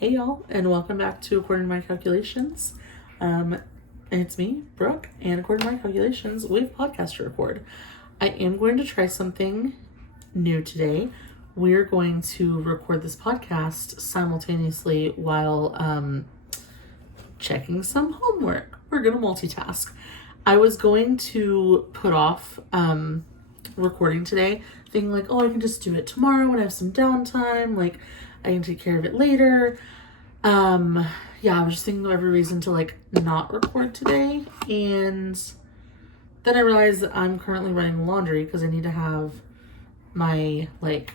Hey y'all, and welcome back to According to My Calculations. And it's me, Brooke, and according to my calculations, we have podcast to record. I am going to try something new today. We're going to record this podcast simultaneously while checking some homework. We're going to multitask. I was going to put off recording today, thinking like, oh, I can just do it tomorrow when I have some downtime, like I can take care of it later. Yeah, I was just thinking of every reason to like not record today, and then I realized that I'm currently running laundry because I need to have my I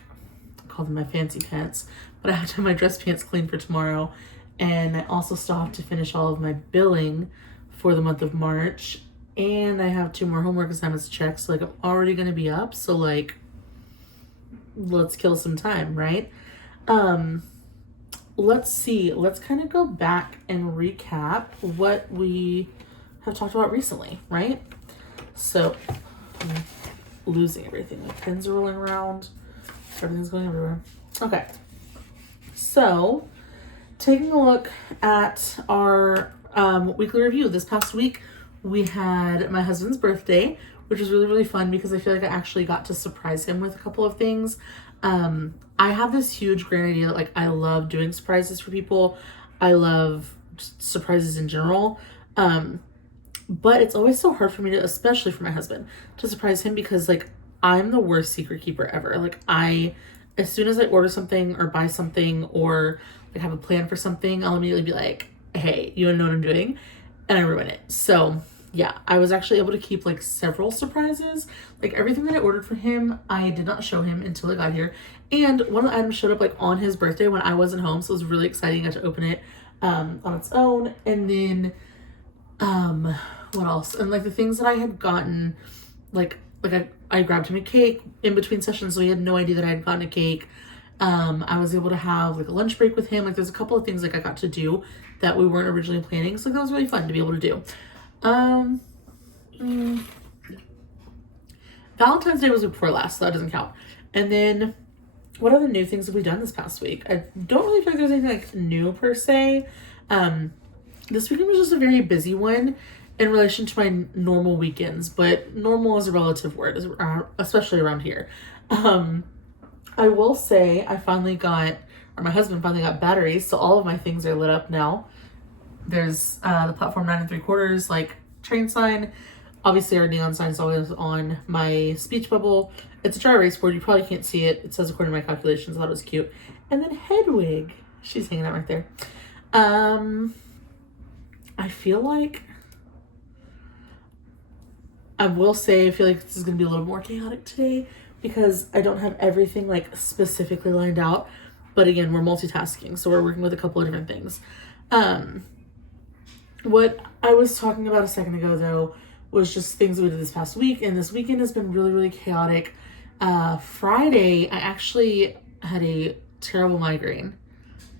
call them my fancy pants, but I have to have my dress pants clean for tomorrow, and I also still have to finish all of my billing for the month of March, and I have 2 more homework assignments to check, so like I'm already gonna be up, so like let's kill some time, right? Let's see, let's kind of go back and recap what we have talked about recently, right? So I'm losing everything. My pens are rolling around, everything's going everywhere. Okay, so taking a look at our weekly review. This past week we had my husband's birthday, which was really, really fun because I feel like I actually got to surprise him with a couple of things. I have this huge grand idea that like I love doing surprises for people. I love surprises in general. But it's always so hard for me to, especially for my husband, to surprise him because like I'm the worst secret keeper ever. Like as soon as I order something or buy something or like have a plan for something, I'll immediately be like, hey, you wanna know what I'm doing? And I ruin it. So yeah, I was actually able to keep like several surprises. Like everything that I ordered for him, I did not show him until I got here. And one of the items showed up like on his birthday when I wasn't home. So it was really exciting. I got to open it on its own. And then what else? And like the things that I had gotten, I grabbed him a cake in between sessions, so he had no idea that I had gotten a cake. I was able to have like a lunch break with him. Like there's a couple of things like I got to do that we weren't originally planning. So like, that was really fun to be able to do. Valentine's Day was before last, so that doesn't count. And then what other new things have we done this past week? I don't really feel like there's anything like new per se. This weekend was just a very busy one in relation to my normal weekends, but normal is a relative word, especially around here. I will say my husband finally got batteries, so all of my things are lit up now. There's the platform 9 3/4 like train sign. Obviously our neon sign is always on my speech bubble. It's a dry erase board. You probably can't see it. It says according to my calculations. I thought it was cute. And then Hedwig. She's hanging out right there. I feel like I will say I feel like this is going to be a little more chaotic today because I don't have everything like specifically lined out. But again, we're multitasking. So we're working with a couple of different things. What I was talking about a second ago, though, was just things that we did this past week. And this weekend has been really, really chaotic. Friday, I actually had a terrible migraine,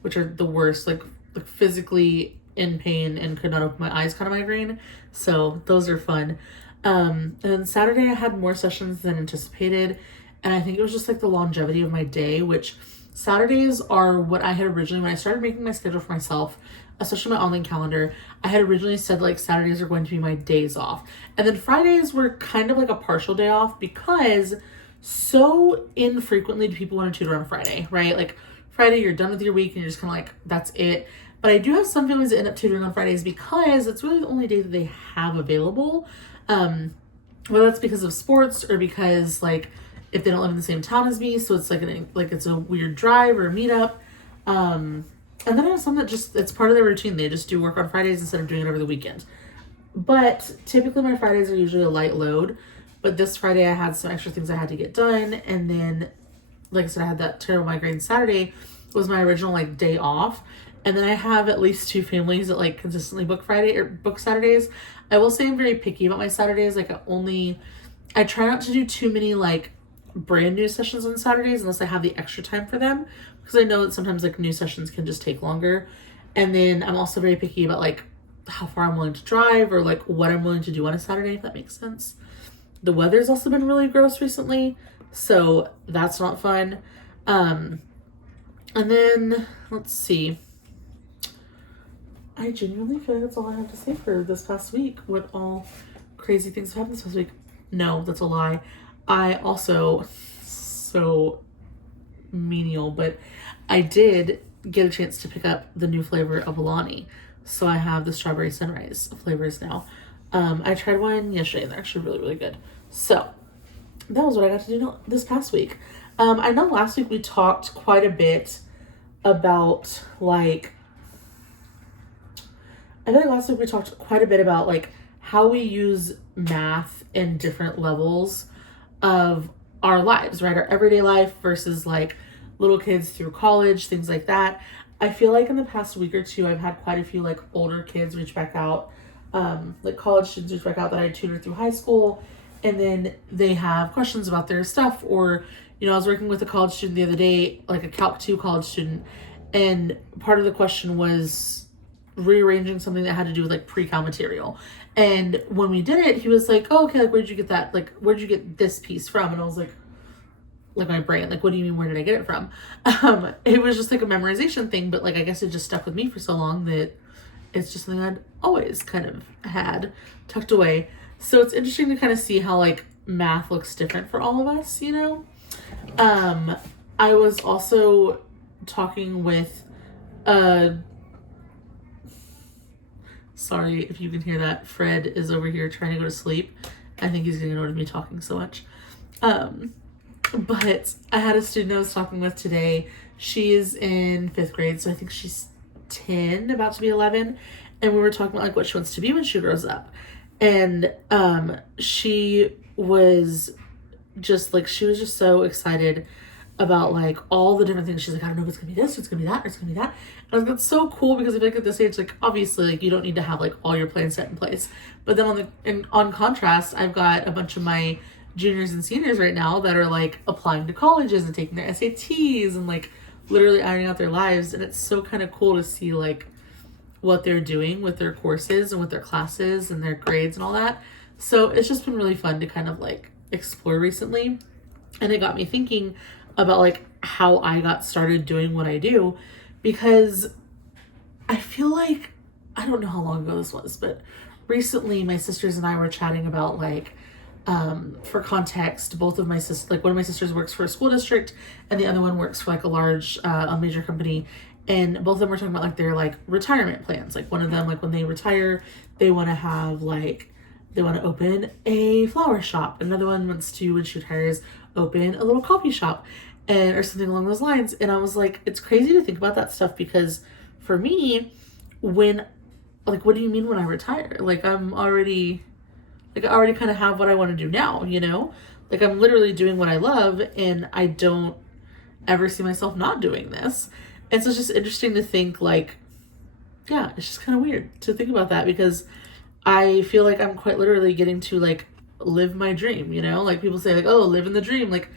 which are the worst, like physically in pain and could not open my eyes kind of migraine. So those are fun. And then Saturday, I had more sessions than anticipated. And I think it was just like the longevity of my day, which Saturdays are what I had originally, when I started making my schedule for myself, especially my online calendar, I had originally said like Saturdays are going to be my days off. And then Fridays were kind of like a partial day off because so infrequently do people want to tutor on Friday, right? Like Friday, you're done with your week and you're just kind of like, that's it. But I do have some families that end up tutoring on Fridays because it's really the only day that they have available. Whether that's because of sports or because like if they don't live in the same town as me, so it's like it's a weird drive or a meetup. And then I have some that just, it's part of their routine. They just do work on Fridays instead of doing it over the weekend. But typically my Fridays are usually a light load. But this Friday I had some extra things I had to get done. And then, like I said, I had that terrible migraine. Saturday was my original like day off. And then I have at least 2 families that like consistently book Saturdays. I will say I'm very picky about my Saturdays. Like I try not to do too many like brand new sessions on Saturdays unless I have the extra time for them, because I know that sometimes like new sessions can just take longer. And then I'm also very picky about like how far I'm willing to drive or like what I'm willing to do on a Saturday, if that makes sense. The weather's also been really gross recently, so that's not fun. And then let's see. I genuinely feel like that's all I have to say for this past week. What all crazy things have happened this past week. No, that's a lie. I also, so menial, but I did get a chance to pick up the new flavor of Alani. So I have the strawberry sunrise flavors now. I tried one yesterday and they're actually really, really good. So that was what I got to do this past week. I know last week we talked quite a bit about like, I feel like last week we talked quite a bit about like how we use math in different levels of our lives, right? Our everyday life versus like little kids through college, things like that. I feel like in the past week or two, I've had quite a few like older kids reach back out, like college students reach back out that I tutored through high school, and then they have questions about their stuff. Or, you know, I was working with a college student the other day, like a Calc 2 college student, and part of the question was rearranging something that had to do with like pre-cal material. And when we did it, he was like, oh, okay, like where'd you get that? Like, where'd you get this piece from? And I was like my brain, like, what do you mean, where did I get it from? It was just like a memorization thing, but like I guess it just stuck with me for so long that it's just something I'd always kind of had tucked away. So it's interesting to kind of see how like math looks different for all of us, you know? I was also talking with sorry if you can hear that. Fred is over here trying to go to sleep. I think he's getting annoyed with me talking so much. But I had a student I was talking with today. She is in 5th grade, so I think she's 10, about to be 11. And we were talking about like what she wants to be when she grows up. And she was just so excited about like all the different things. She's like, I don't know if it's gonna be this, or it's gonna be that, or it's gonna be that. And I was like, that's so cool, because I feel like at this age, like obviously like you don't need to have like all your plans set in place. But then on contrast, I've got a bunch of my juniors and seniors right now that are like applying to colleges and taking their SATs and like literally ironing out their lives. And it's so kind of cool to see like what they're doing with their courses and with their classes and their grades and all that. So it's just been really fun to kind of like explore recently. And it got me thinking about like how I got started doing what I do, because I feel like, I don't know how long ago this was, but recently my sisters and I were chatting about like, for context, both of my sisters, like one of my sisters works for a school district and the other one works for like a large, a major company. And both of them were talking about like their like retirement plans. Like one of them, like when they retire, they want to have like, they want to open a flower shop. Another one wants to, when she retires, open a little coffee shop and or something along those lines. And I was like, it's crazy to think about that stuff, because for me, when, like, what do you mean when I retire? Like I already kind of have what I want to do now, you know? Like I'm literally doing what I love, and I don't ever see myself not doing this. And so it's just interesting to think like, yeah, it's just kind of weird to think about that, because I feel like I'm quite literally getting to like live my dream, you know? Like people say like, oh, living the dream. Like,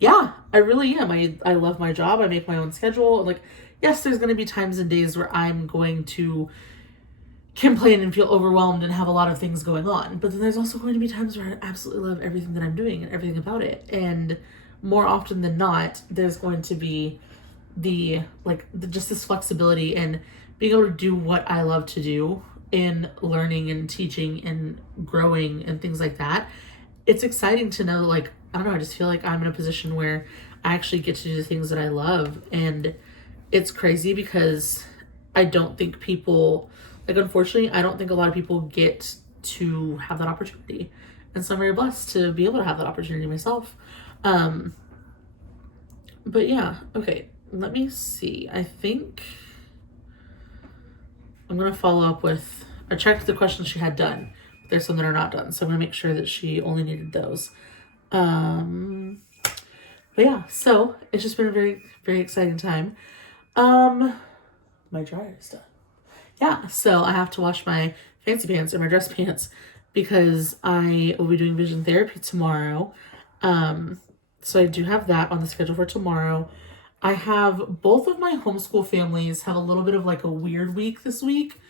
yeah, I really am. I love my job. I make my own schedule. And like, yes, there's going to be times and days where I'm going to complain and feel overwhelmed and have a lot of things going on. But then there's also going to be times where I absolutely love everything that I'm doing and everything about it. And more often than not, there's going to be just this flexibility and being able to do what I love to do in learning and teaching and growing and things like that. It's exciting to know, like, I don't know, I just feel like I'm in a position where I actually get to do the things that I love. And it's crazy because I don't think people, like, unfortunately, I don't think a lot of people get to have that opportunity. And so I'm very blessed to be able to have that opportunity myself. But yeah, okay, let me see. I think I'm going to follow up with, I checked the questions she had done. There's some that are not done. So I'm going to make sure that she only needed those. But yeah, so it's just been a very, very exciting time. My dryer is done. Yeah, so I have to wash my fancy pants or my dress pants because I will be doing vision therapy tomorrow. So I do have that on the schedule for tomorrow. I have both of my homeschool families have a little bit of like a weird week this week.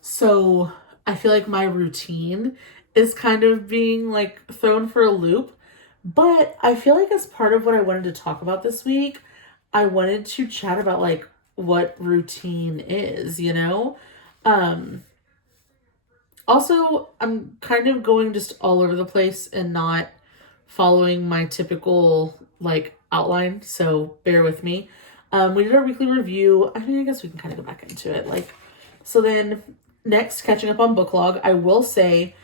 So I feel like my routine is kind of being like thrown for a loop. But I feel like as part of what I wanted to talk about this week, I wanted to chat about like what routine is, you know? Um, Also, I'm kind of going just all over the place and not following my typical like outline, so bear with me. We did our weekly review. I mean, I guess we can kind of go back into it. So then next, catching up on book log. I will say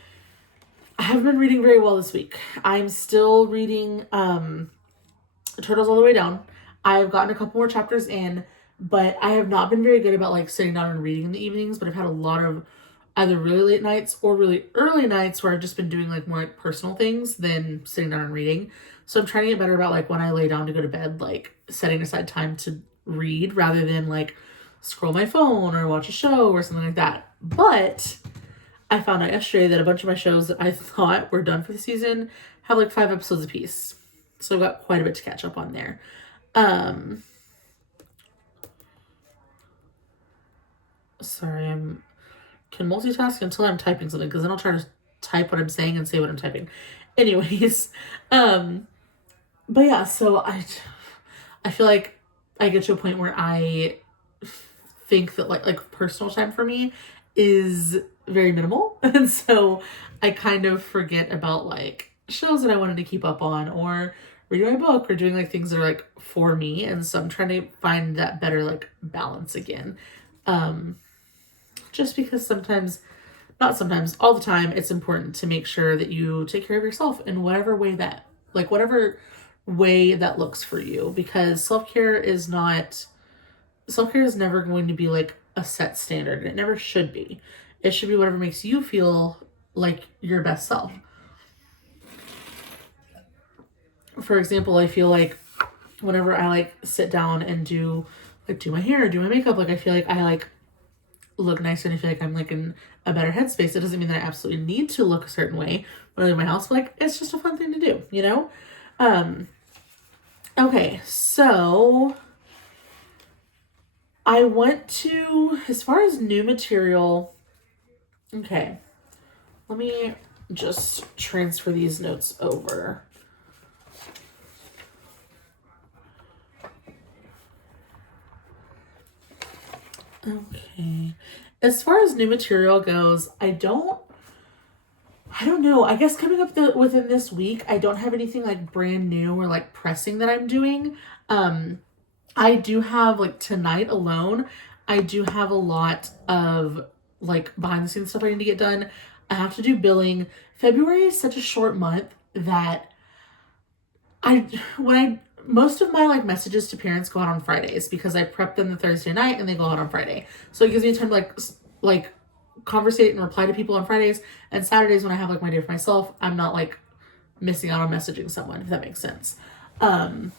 I haven't been reading very well this week. I'm still reading Turtles All the Way Down. I've gotten a couple more chapters in, but I have not been very good about like sitting down and reading in the evenings, but I've had a lot of either really late nights or really early nights where I've just been doing like more like personal things than sitting down and reading. So I'm trying to get better about like when I lay down to go to bed, like setting aside time to read rather than like scroll my phone or watch a show or something like that. But I found out yesterday that a bunch of my shows that I thought were done for the season have like 5 episodes apiece. So I've got quite a bit to catch up on there. Sorry, I'm can multitask until I'm typing something, because then I'll try to type what I'm saying and say what I'm typing. Anyways, but yeah, so I feel like I get to a point where I think that like personal time for me is very minimal, and so I kind of forget about like shows that I wanted to keep up on or reading my book or doing like things that are like for me, and so I'm trying to find that better like balance again. Just because sometimes, not sometimes, all the time, it's important to make sure that you take care of yourself in whatever way that, like, whatever way that looks for you. Because self-care is never going to be like a set standard. It never should be. It should be whatever makes you feel like your best self. For example, I feel like whenever I like sit down and do my hair or do my makeup, like I feel like I like look nicer and I feel like I'm like in a better headspace. It doesn't mean that I absolutely need to look a certain way when I leave my house, but like it's just a fun thing to do, you know? Okay, so I want to, as far as new material, okay, let me just transfer these notes over. Okay. As far as new material goes, I don't know. I guess coming up within this week, I don't have anything like brand new or like pressing that I'm doing. I do have like tonight alone, I do have a lot of like behind the scenes stuff I need to get done. I have to do billing. February is such a short month that most of my like messages to parents go out on Fridays because I prep them the Thursday night and they go out on Friday. So it gives me time to like conversate and reply to people on Fridays, and Saturdays when I have like my day for myself, I'm not like missing out on messaging someone, if that makes sense. And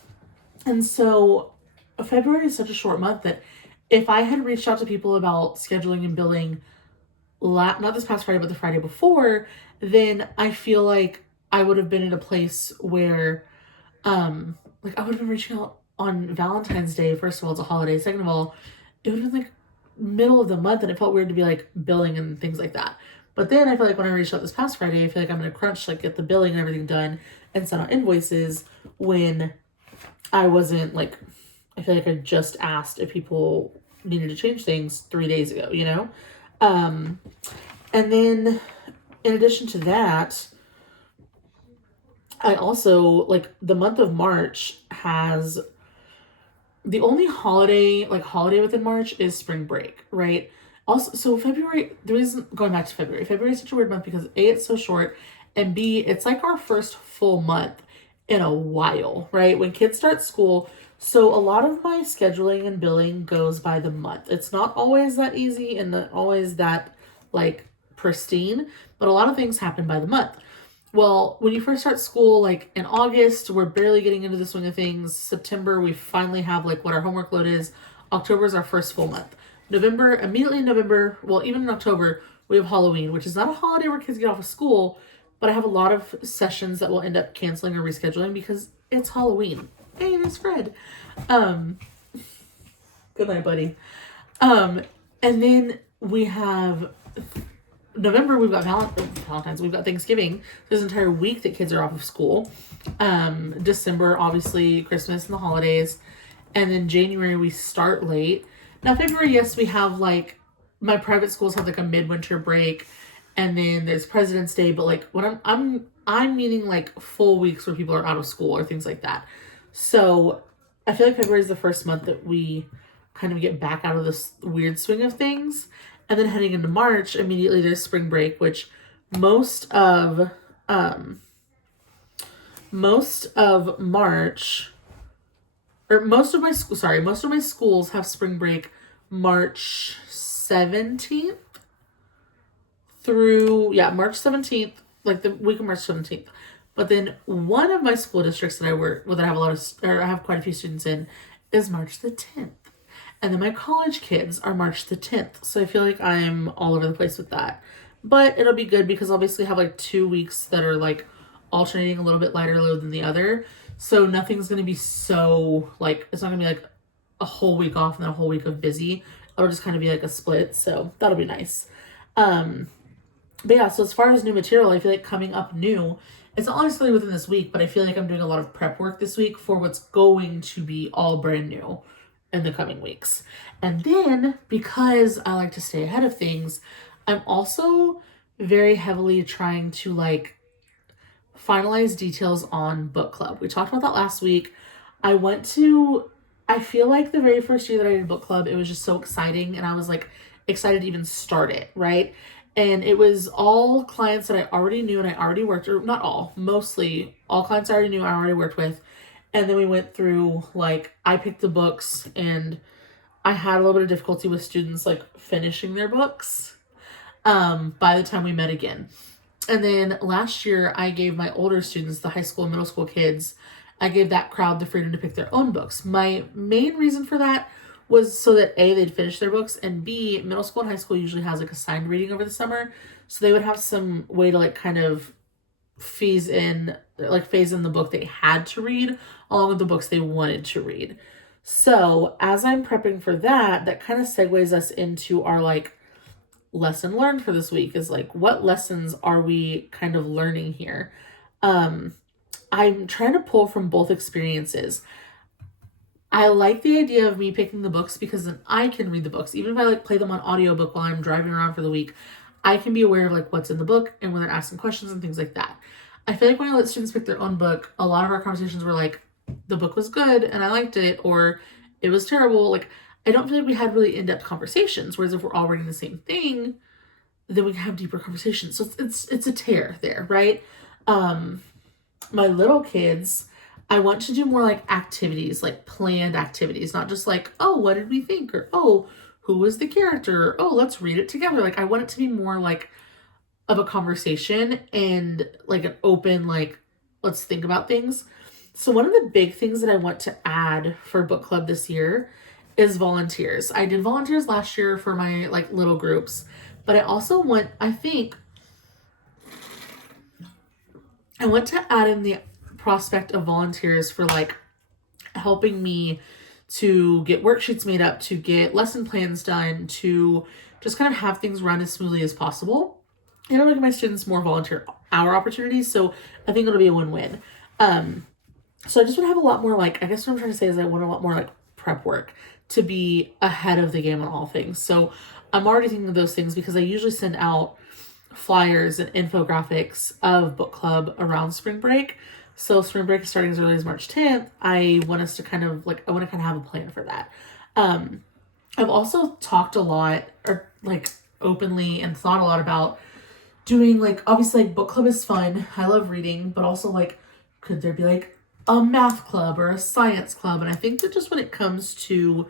so February is such a short month that if I had reached out to people about scheduling and billing not this past Friday, but the Friday before, then I feel like I would have been in a place where like I would have been reaching out on Valentine's Day. First of all, it's a holiday. Second of all, it would have been like middle of the month and it felt weird to be like billing and things like that. But then I feel like when I reached out this past Friday, I feel like I'm in a crunch, like get the billing and everything done and send out invoices when I wasn't like, I feel like I just asked if people needed to change things 3 days ago, you know? And then in addition to that, I also like the month of March has the only holiday within March is spring break, right? Also, so February, the reason going back to February is such a weird month because A, it's so short, and B, it's like our first full month in a while, right? When kids start school. So a lot of my scheduling and billing goes by the month. It's not always that easy and not always that like pristine, but a lot of things happen by the month. Well, when you first start school, like in August, we're barely getting into the swing of things. September, we finally have like what our homework load is. October is our first full month. November, immediately in November, well, even in October, we have Halloween, which is not a holiday where kids get off of school, but I have a lot of sessions that will end up canceling or rescheduling because it's Halloween. Hey, there's Fred. Good night, buddy. And then we have November, we've got Valentine's, we've got Thanksgiving. There's an entire week that kids are off of school. December, obviously, Christmas and the holidays. And then January, we start late. Now, February, yes, we have like my private schools have like a midwinter break, and then there's President's Day. But like when I'm meaning like full weeks where people are out of school or things like that. So I feel like February is the first month that we kind of get back out of this weird swing of things. And then heading into March, immediately there's spring break, which most of um most of March or most of my schools have spring break March 17th through March 17th, like the week of March 17th. But then one of my school districts that I have a lot of, or I have quite a few students in, is March the 10th. And then my college kids are March the 10th. So I feel like I'm all over the place with that. But it'll be good because I'll basically have like 2 weeks that are like alternating a little bit lighter load than the other. So nothing's going to be so like, it's not going to be like a whole week off and then a whole week of busy. It'll just kind of be like a split. So that'll be nice. But yeah, so as far as new material, I feel like coming up new, it's not necessarily within this week, but I feel like I'm doing a lot of prep work this week for what's going to be all brand new in the coming weeks. And then because I like to stay ahead of things, I'm also very heavily trying to like finalize details on book club. We talked about that last week. I feel like the very first year that I did book club, it was just so exciting and I was like excited to even start it, right? And it was all clients that I already knew and I already worked, or not all, mostly all clients I already knew, I already worked with. And then we went through, like, I picked the books and I had a little bit of difficulty with students like finishing their books by the time we met again. And then last year I gave my older students, the high school and middle school kids, I gave that crowd the freedom to pick their own books. My main reason for that was so that A, they'd finish their books, and B, middle school and high school usually has like assigned reading over the summer. So they would have some way to like kind of phase in the book they had to read along with the books they wanted to read. So as I'm prepping for that, that kind of segues us into our like lesson learned for this week is like, what lessons are we kind of learning here? I'm trying to pull from both experiences. I like the idea of me picking the books because then I can read the books. Even if I like play them on audiobook while I'm driving around for the week, I can be aware of like what's in the book and when they're asking questions and things like that. I feel like when I let students pick their own book, a lot of our conversations were like, the book was good and I liked it, or it was terrible. Like, I don't feel like we had really in-depth conversations. Whereas if we're all reading the same thing, then we can have deeper conversations. So it's a tear there, right? My little kids, I want to do more like activities, like planned activities, not just like, oh, what did we think? Or, oh, who was the character? Oh, let's read it together. Like, I want it to be more like of a conversation and like an open, like, let's think about things. So one of the big things that I want to add for book club this year is volunteers. I did volunteers last year for my like little groups, but I also want to add in the prospect of volunteers for like helping me to get worksheets made up, to get lesson plans done, to just kind of have things run as smoothly as possible. And it'll give my students more volunteer hour opportunities. So I think it'll be a win-win. So I just want to have a lot more like, I guess what I'm trying to say is I want a lot more like prep work to be ahead of the game on all things. So I'm already thinking of those things because I usually send out flyers and infographics of book club around spring break. So spring break is starting as early as March 10th. I want to kind of have a plan for that. I've also talked a lot or like openly and thought a lot about doing like, obviously like book club is fun. I love reading, but also like, could there be like a math club or a science club? And I think that just when it comes to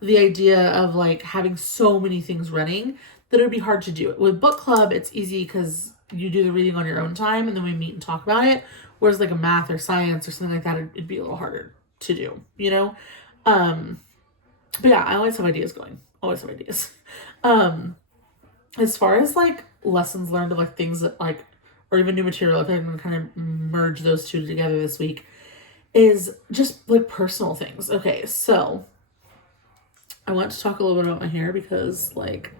the idea of like having so many things running, that it would be hard to do it. With book club, it's easy because you do the reading on your own time and then we meet and talk about it. Whereas like a math or science or something like that, it'd be a little harder to do, you know? But yeah, I always have ideas going. Always have ideas. As far as like lessons learned of like things that like, or even new material, I think I'm gonna kind of merge those two together this week, is just like personal things. Okay, so I want to talk a little bit about my hair because like,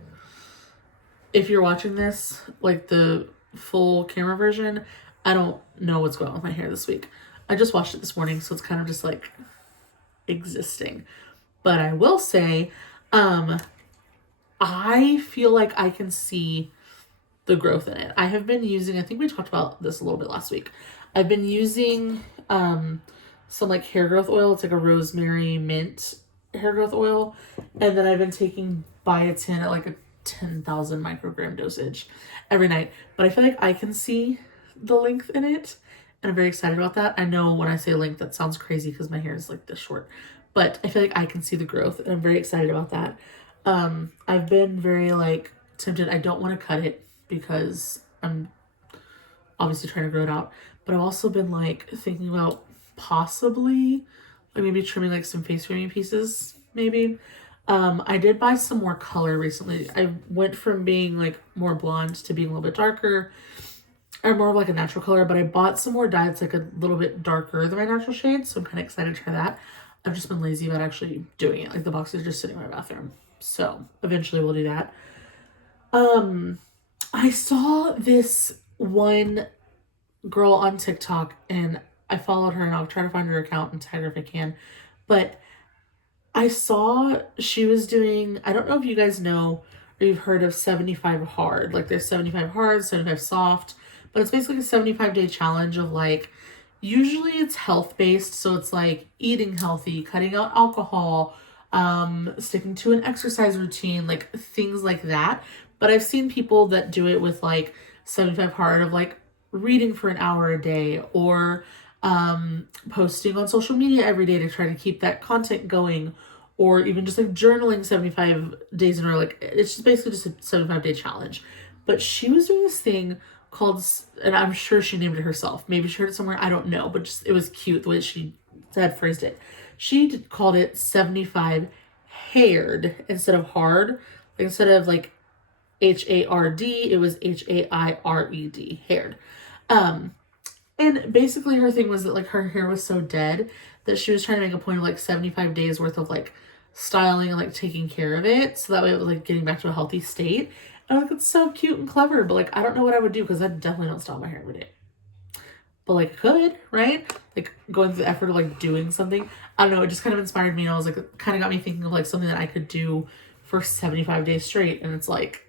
if you're watching this, like the full camera version, I don't know what's going on with my hair this week. I just washed it this morning, so it's kind of just like existing. But I will say, I feel like I can see the growth in it. I have been using, I think we talked about this a little bit last week. I've been using some like hair growth oil. It's like a rosemary mint hair growth oil. And then I've been taking biotin at like a 10,000 microgram dosage every night. But I feel like I can see the length in it. And I'm very excited about that. I know when I say length, that sounds crazy because my hair is like this short. But I feel like I can see the growth and I'm very excited about that. I've been very like tempted. I don't want to cut it because I'm obviously trying to grow it out. But I've also been like thinking about possibly like maybe trimming like some face framing pieces, maybe. I did buy some more color recently. I went from being like more blonde to being a little bit darker or more of like a natural color, but I bought some more dye that's like a little bit darker than my natural shade, so I'm kind of excited to try that. I've just been lazy about actually doing it. Like the box is just sitting in my bathroom. So eventually we'll do that. I saw this one girl on TikTok and I followed her and I'll try to find her account and tag her if I can. But I saw she was doing, I don't know if you guys know or you've heard of 75 hard. Like there's 75 hard, 75 soft, but it's basically a 75-day challenge of like, usually it's health based. So it's like eating healthy, cutting out alcohol, sticking to an exercise routine, like things like that. But I've seen people that do it with like 75 hard of like reading for an hour a day or posting on social media every day to try to keep that content going, or even just like journaling 75 days in a row. Like it's just basically just a 75-day challenge. But she was doing this thing called, and I'm sure she named it herself. Maybe she heard it somewhere. I don't know, but just it was cute the way she had phrased it. She called it 75 haired instead of hard. Like instead of like HARD, it was HAIRED, haired. And basically her thing was that like her hair was so dead that she was trying to make a point of like 75 days worth of like styling and like taking care of it. So that way it was like getting back to a healthy state. And I was like, it's so cute and clever, but like, I don't know what I would do because I definitely don't style my hair every day. But like, could, right? Like going through the effort of like doing something. I don't know. It just kind of inspired me. And I was like, it kind of got me thinking of like something that I could do for 75 days straight. And it's like,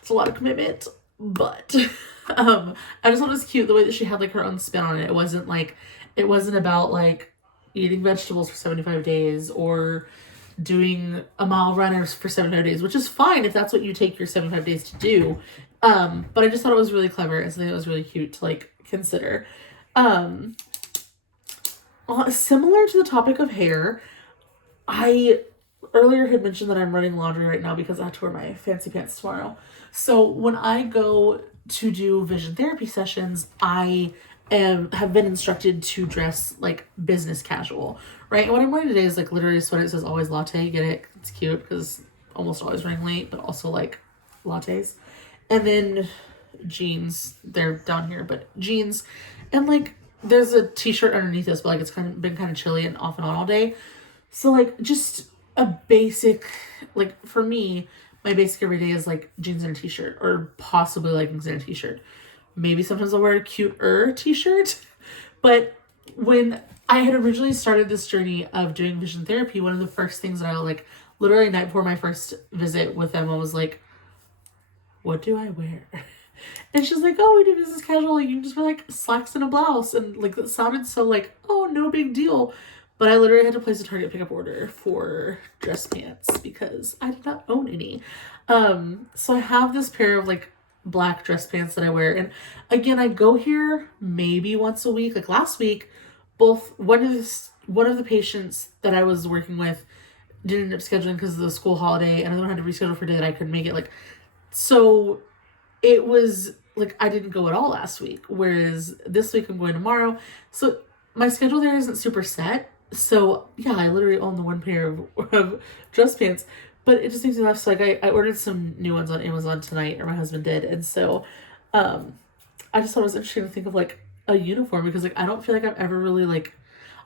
it's a lot of commitment, but I just thought it was cute the way that she had like her own spin on it. It wasn't about like eating vegetables for 75 days or doing a mile run for 75 days, which is fine if that's what you take your 75 days to do. But I just thought it was really clever and something that was really cute to like consider. Similar to the topic of hair, I earlier had mentioned that I'm running laundry right now because I have to wear my fancy pants tomorrow. So when I go to do vision therapy sessions, I have been instructed to dress like business casual, right? And what I'm wearing today is like literally a sweater that says always latte. Get it? It's cute because almost always running late, but also like lattes. And then jeans, they're down here, but jeans. And like there's a t-shirt underneath this, but like it's been kind of chilly and off and on all day. So like just a basic, like for me, my basic every day is like jeans and a t-shirt or possibly leggings and a t-shirt. Maybe sometimes I'll wear a cuter t-shirt. But when I had originally started this journey of doing vision therapy, one of the first things that I like literally night before my first visit with them, I was like, what do I wear? And she's like, oh, we do business casual. You can just wear like slacks and a blouse. And like that sounded so like, oh, no big deal. But I literally had to place a Target pickup order for dress pants because I did not own any. So I have this pair of like black dress pants that I wear. And again, I go here maybe once a week. Like last week, one of the patients that I was working with didn't end up scheduling because of the school holiday. Another one had to reschedule for a day that I couldn't make it. Like, so it was like I didn't go at all last week. Whereas this week I'm going tomorrow. So my schedule there isn't super set. So yeah, I literally own the one pair of dress pants, but it just makes me laugh. So like I ordered some new ones on Amazon tonight, or my husband did, and so I just thought it was interesting to think of like a uniform because like I don't feel like I've ever really like,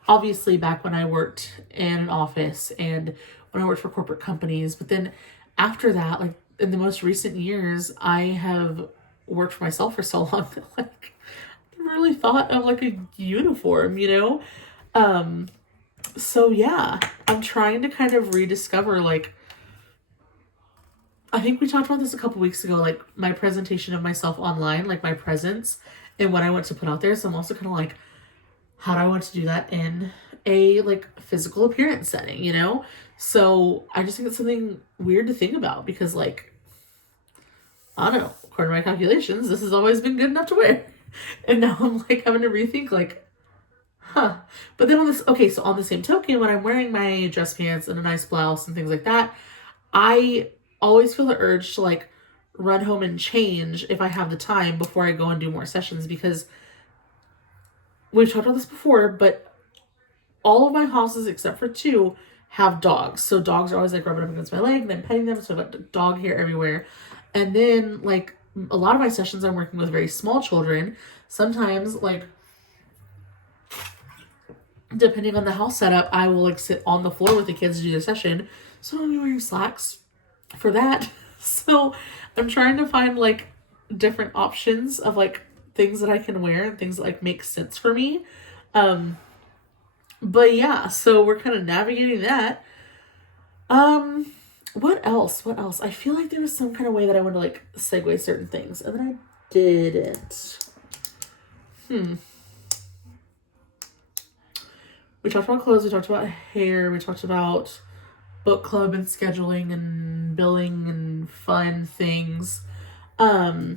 obviously back when I worked in an office and when I worked for corporate companies, but then after that, like in the most recent years, I have worked for myself for so long that like I never really thought of like a uniform, you know. So yeah, I'm trying to kind of rediscover like I think we talked about this a couple weeks ago, like my presentation of myself online, like my presence and what I want to put out there. So I'm also kind of like, how do I want to do that in a like physical appearance setting, you know? So I just think it's something weird to think about because like, I don't know, according to my calculations, this has always been good enough to wear. And now I'm like having to rethink like, huh. But then on this, okay, so on the same token, when I'm wearing my dress pants and a nice blouse and things like that, I always feel the urge to like run home and change if I have the time before I go and do more sessions because we've talked about this before, but all of my houses except for two have dogs. So dogs are always like rubbing up against my leg and I'm petting them. So I've got dog hair everywhere. And then like a lot of my sessions I'm working with very small children. Sometimes like depending on the house setup, I will like sit on the floor with the kids to do the session. So I'm wearing slacks for that. So I'm trying to find like different options of like things that I can wear and things that like make sense for me. But yeah, so we're kind of navigating that. What else? What else? I feel like there was some kind of way that I wanted to like segue certain things, and then I didn't. We talked about clothes, we talked about hair, we talked about book club and scheduling and billing and fun things. I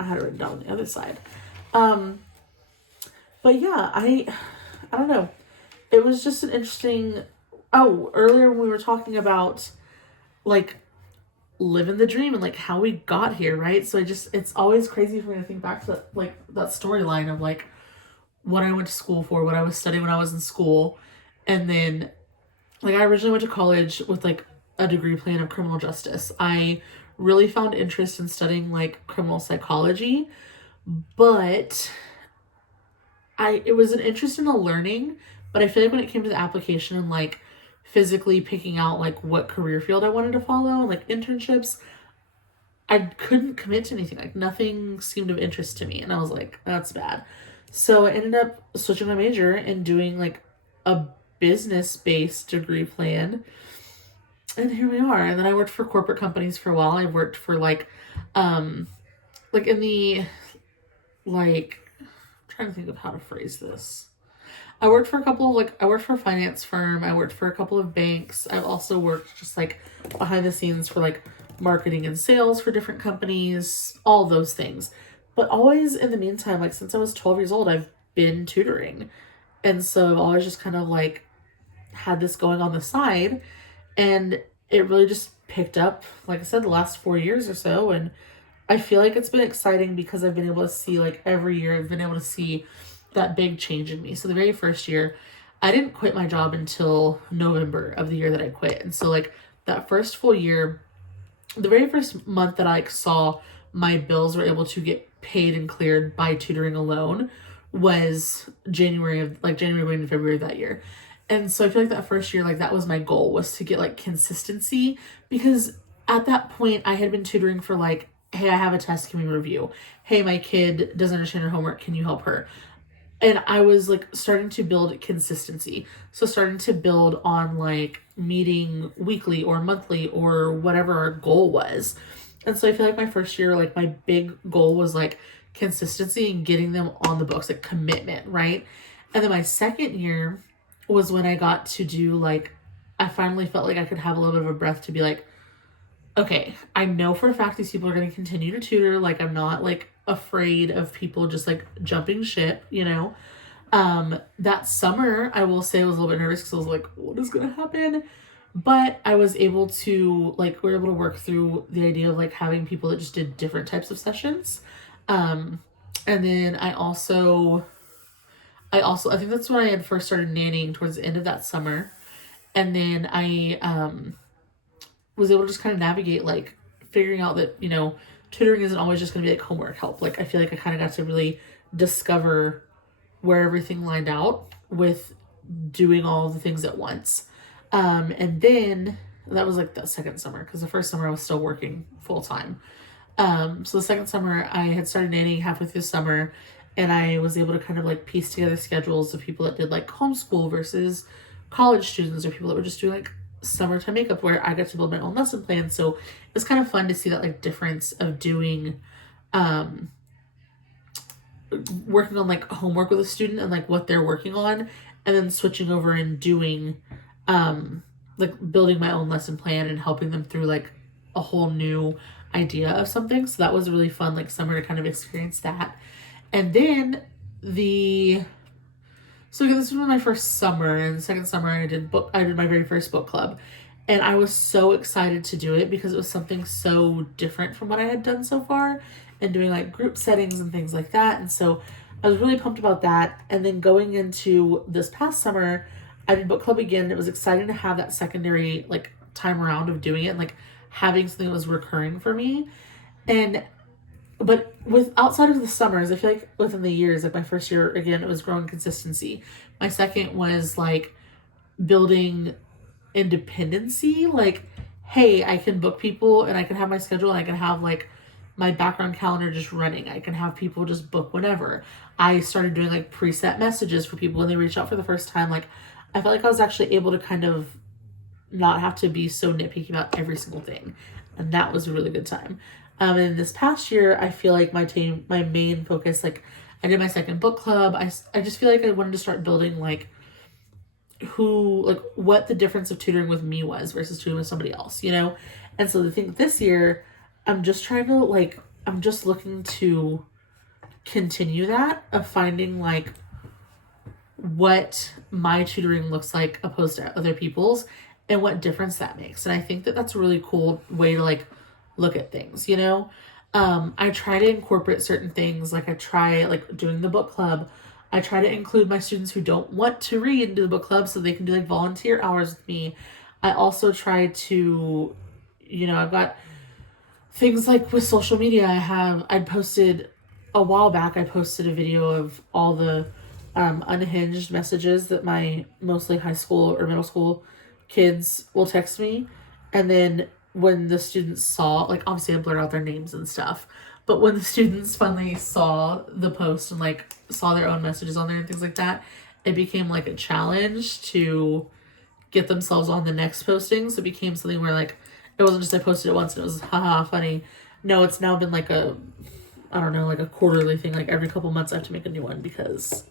had it written down on the other side. But yeah, I don't know. It was just an interesting, earlier when we were talking about like living the dream and like how we got here, right? So it's always crazy for me to think back to like that storyline of like what I went to school for, what I was studying when I was in school. And then like I originally went to college with like a degree plan of criminal justice. I really found interest in studying like criminal psychology, but it was an interest in the learning, but I feel like when it came to the application and like physically picking out like what career field I wanted to follow and like internships, I couldn't commit to anything. Like nothing seemed of interest to me. And I was like, that's bad. So I ended up switching my major and doing like a business-based degree plan. And here we are. And then I worked for corporate companies for a while. I worked for like in the like I'm trying to think of how to phrase this. I worked for a finance firm. I worked for a couple of banks. I've also worked just like behind the scenes for like marketing and sales for different companies, all those things. But always in the meantime, like since I was 12 years old, I've been tutoring. And so I've always just kind of like had this going on the side. And it really just picked up, like I said, the last 4 years or so. And I feel like it's been exciting because I've been able to see like every year I've been able to see that big change in me. So the very first year, I didn't quit my job until November of the year that I quit. And so like that first full year, the very first month that I saw my bills were able to get paid and cleared by tutoring alone was January going into February of that year. And so I feel like that first year, like that was my goal, was to get like consistency, because at that point I had been tutoring for like, hey, I have a test, can we review? Hey, my kid doesn't understand her homework, can you help her? And I was like starting to build consistency. So starting to build on like meeting weekly or monthly or whatever our goal was. And so I feel like my first year, like my big goal was like consistency and getting them on the books, like commitment, right? And then my second year was when I got to do like, I finally felt like I could have a little bit of a breath to be like, okay, I know for a fact these people are going to continue to tutor. Like, I'm not like afraid of people just like jumping ship, you know? That summer, I will say I was a little bit nervous because I was like, what is going to happen? But I was able to like, we were able to work through the idea of like having people that just did different types of sessions. And then I think that's when I had first started nannying towards the end of that summer. And then I, was able to just kind of navigate like figuring out that, you know, tutoring isn't always just going to be like homework help. Like I feel like I kind of got to really discover where everything lined out with doing all the things at once. And then that was like the second summer, because the first summer I was still working full time. So the second summer I had started nannying halfway through the summer, and I was able to kind of like piece together schedules of people that did like homeschool versus college students, or people that were just doing like summertime makeup, where I got to build my own lesson plan. So it's kind of fun to see that like difference of doing um working on like homework with a student and like what they're working on, and then switching over and doing like building my own lesson plan and helping them through like a whole new idea of something. So that was a really fun like summer to kind of experience that. And then the so again, this was my first summer, and the second summer I did my very first book club. And I was so excited to do it because it was something so different from what I had done so far, and doing like group settings and things like that. And so I was really pumped about that. And then going into this past summer, I did book club again. It was exciting to have that secondary like time around of doing it, and like having something that was recurring for me. And but with outside of the summers, I feel like within the years, like my first year, again, it was growing consistency. My second was like building independency. Like, hey, I can book people and I can have my schedule, and I can have like my background calendar just running. I can have people just book whenever. I started doing like preset messages for people when they reach out for the first time. Like, I felt like I was actually able to kind of not have to be so nitpicky about every single thing. And that was a really good time. And this past year, I feel like my main focus, like I did my second book club. I just feel like I wanted to start building like what the difference of tutoring with me was versus tutoring with somebody else, you know? And so the thing this year, I'm just looking to continue that of finding like what my tutoring looks like opposed to other people's, and what difference that makes. And I think that that's a really cool way to like look at things, you know? I try to incorporate certain things. Like I try like doing the book club. I try to include my students who don't want to read into the book club so they can do like volunteer hours with me. I also try to, I've got things like with social media. I posted a while back, I posted a video of all the unhinged messages that my mostly high school or middle school kids will text me. And then when the students saw, like obviously I blurred out their names and stuff, but when the students finally saw the post and like saw their own messages on there and things like that, it became like a challenge to get themselves on the next posting. So it became something where like, it wasn't just I posted it once and it was haha funny. No, it's now been like a quarterly thing. Like every couple months I have to make a new one because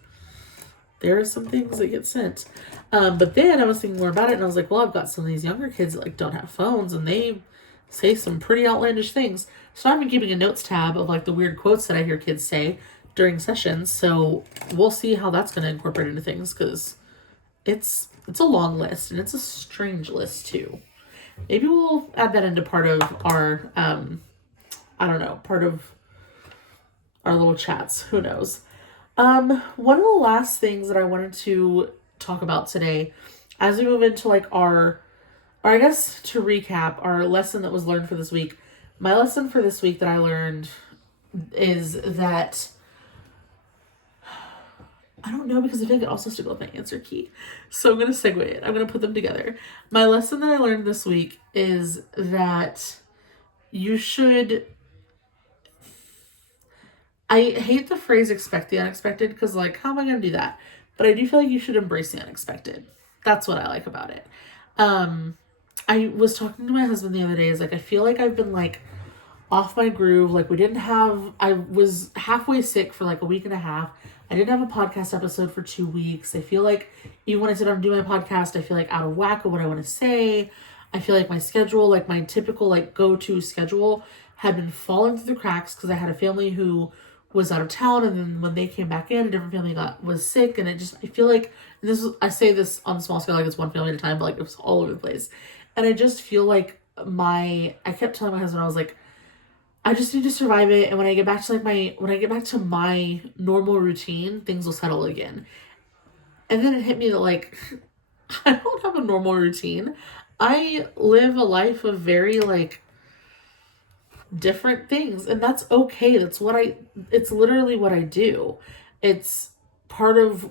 there are some things that get sent. But then I was thinking more about it and I was like, well, I've got some of these younger kids that like don't have phones and they say some pretty outlandish things. So I've been keeping a notes tab of like the weird quotes that I hear kids say during sessions. So we'll see how that's going to incorporate into things, because it's a long list and it's a strange list too. Maybe we'll add that into part of our, part of our little chats. Who knows? One of the last things that I wanted to talk about today, as we move into like or I guess to recap our lesson that was learned for this week. My lesson for this week that I learned is that, I don't know, because I think it also has to go with my answer key. So I'm going to segue it. I'm going to put them together. My lesson that I learned this week is that you should, I hate the phrase expect the unexpected, because like, how am I going to do that? But I do feel like you should embrace the unexpected. That's what I like about it. I was talking to my husband the other day, is like, I feel like I've been like off my groove. Like I was halfway sick for like a week and a half. I didn't have a podcast episode for 2 weeks. I feel like even when I sit down and do my podcast, I feel like out of whack of what I want to say. I feel like my schedule, like my typical like go-to schedule, had been falling through the cracks because I had a family who was out of town, and then when they came back in, a different family was sick, and I feel like I say this on a small scale, like it's one family at a time, but like it was all over the place. And I just feel like I kept telling my husband, I was like, I just need to survive it, and when I get back to my normal routine, things will settle again. And then it hit me that like I don't have a normal routine. I live a life of very like different things, and that's okay. It's literally what I do. It's part of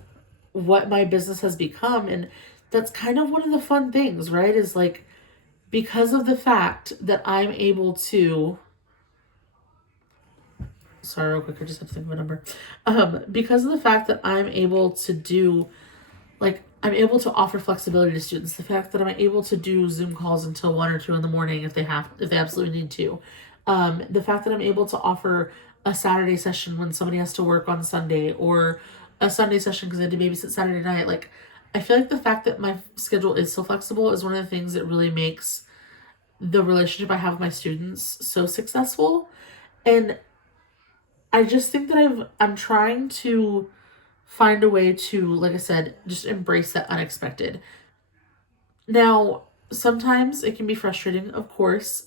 what my business has become, and that's kind of one of the fun things, right? Is like, because of the fact that I'm able to sorry, real quick, I just have to think of a number. Because of the fact that I'm able to do, like, I'm able to offer flexibility to students. The fact that I'm able to do Zoom calls until 1 or 2 in the morning if they absolutely need to. The fact that I'm able to offer a Saturday session when somebody has to work on Sunday, or a Sunday session because I had to babysit Saturday night. Like, I feel like the fact that my schedule is so flexible is one of the things that really makes the relationship I have with my students so successful. And I just think that I'm trying to find a way to, like I said, just embrace that unexpected. Now, sometimes it can be frustrating, of course.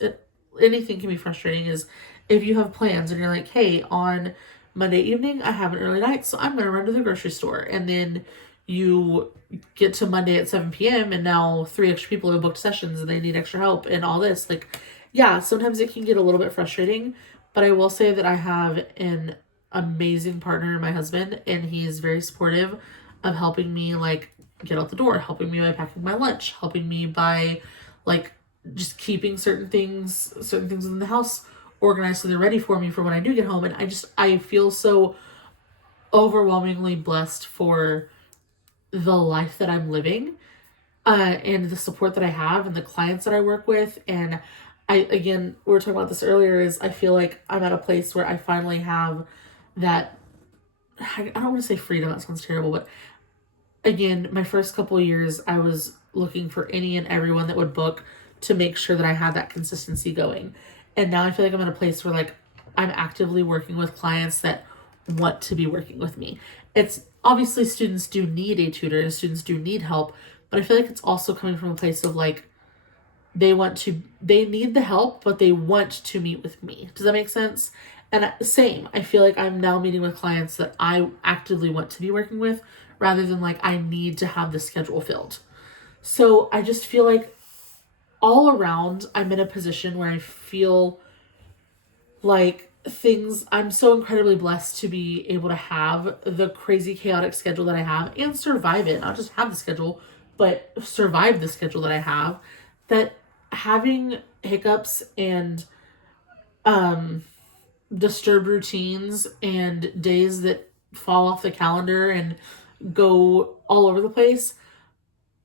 Anything can be frustrating is if you have plans and you're like, hey, on Monday evening, I have an early night, so I'm going to run to the grocery store. And then you get to Monday at 7 p.m. and now 3 extra people have booked sessions and they need extra help and all this. Like, yeah, sometimes it can get a little bit frustrating, but I will say that I have an amazing partner in my husband, and he is very supportive of helping me, like, get out the door, helping me by packing my lunch, helping me by, like, just keeping certain things in the house organized so they're ready for me for when I do get home. And I feel so overwhelmingly blessed for the life that I'm living, and the support that I have and the clients that I work with. And again, we were talking about this earlier, is I feel like I'm at a place where I finally have that, I don't want to say freedom, that sounds terrible, but again, my first couple of years, I was looking for any and everyone that would book to make sure that I had that consistency going. And now I feel like I'm in a place where, like, I'm actively working with clients that want to be working with me. It's obviously, students do need a tutor and students do need help, but I feel like it's also coming from a place of, like, they need the help, but they want to meet with me. Does that make sense? And same, I feel like I'm now meeting with clients that I actively want to be working with, rather than, like, I need to have the schedule filled. So I just feel like all around, I'm in a position where I feel like I'm so incredibly blessed to be able to have the crazy chaotic schedule that I have and survive it. Not just have the schedule, but survive the schedule that I have. That having hiccups and disturbed routines and days that fall off the calendar and go all over the place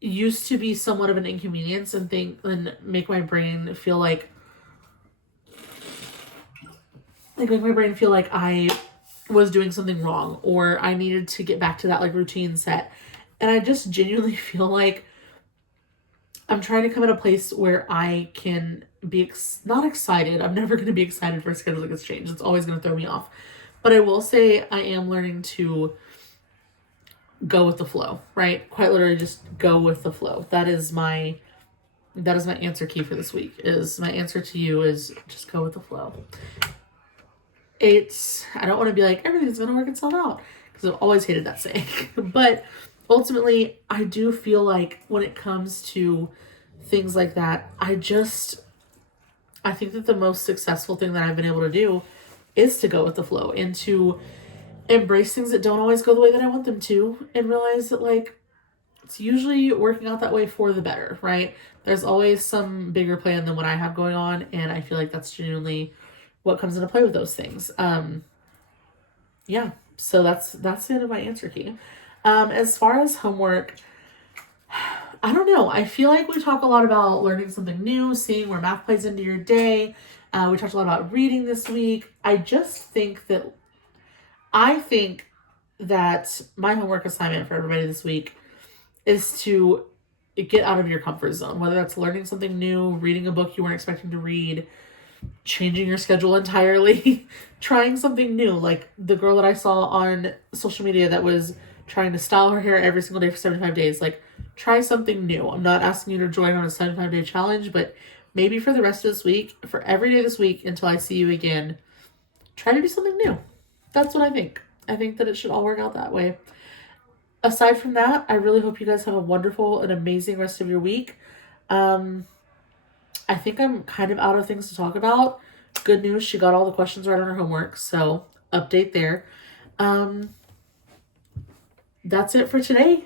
used to be somewhat of an inconvenience and make my brain feel like I was doing something wrong, or I needed to get back to that, like, routine set. And I just genuinely feel like I'm trying to come at a place where I can be not excited. I'm never going to be excited for a schedule that gets changed. It's always going to throw me off. But I will say I am learning to go with the flow, right? Quite literally just go with the flow. That is my answer key for this week. Is my answer to you is just go with the flow. I don't want to be like, everything's going to work itself out, because I've always hated that saying. But ultimately, I do feel like when it comes to things like that, I think that the most successful thing that I've been able to do is to go with the flow and to embrace things that don't always go the way that I want them to, and realize that, like, it's usually working out that way for the better, right? There's always some bigger plan than what I have going on, and I feel like that's genuinely what comes into play with those things. Yeah, so that's the end of my answer key. As far as homework, I don't know. I feel like we talk a lot about learning something new, seeing where math plays into your day. We talked a lot about reading this week. I think that my homework assignment for everybody this week is to get out of your comfort zone, whether that's learning something new, reading a book you weren't expecting to read, changing your schedule entirely, trying something new. Like the girl that I saw on social media that was trying to style her hair every single day for 75 days. Like, try something new. I'm not asking you to join on a 75-day challenge, but maybe for the rest of this week, for every day this week until I see you again, try to do something new. That's what I think. I think that it should all work out that way. Aside from that, I really hope you guys have a wonderful and amazing rest of your week. I think I'm kind of out of things to talk about. Good news, she got all the questions right on her homework, so update there. That's it for today.